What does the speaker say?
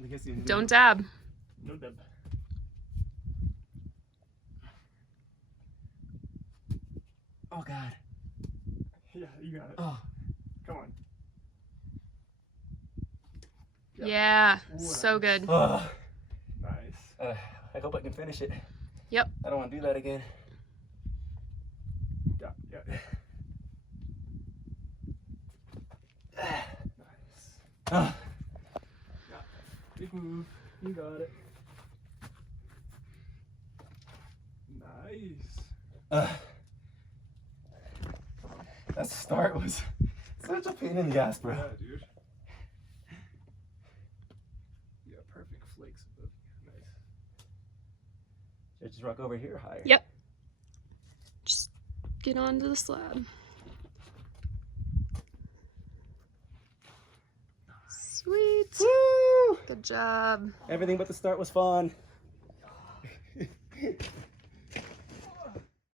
don't think I see anything. Don't dab. No dab. Oh God. Yeah, you got it. Oh, come on. Yeah, Ooh, so nice. good. Oh, nice. I hope I can finish it. Yep. I don't want to do that again. Yeah, yeah. Nice. Ah. Yeah. Big move. You got it. Nice. That start was such a pain in the ass, bro. Yeah, dude. Yeah, perfect flakes. Nice. Should I just rock over here or higher? Yep. Just get onto the slab. Sweet. Woo! Good job. Everything but the start was fun.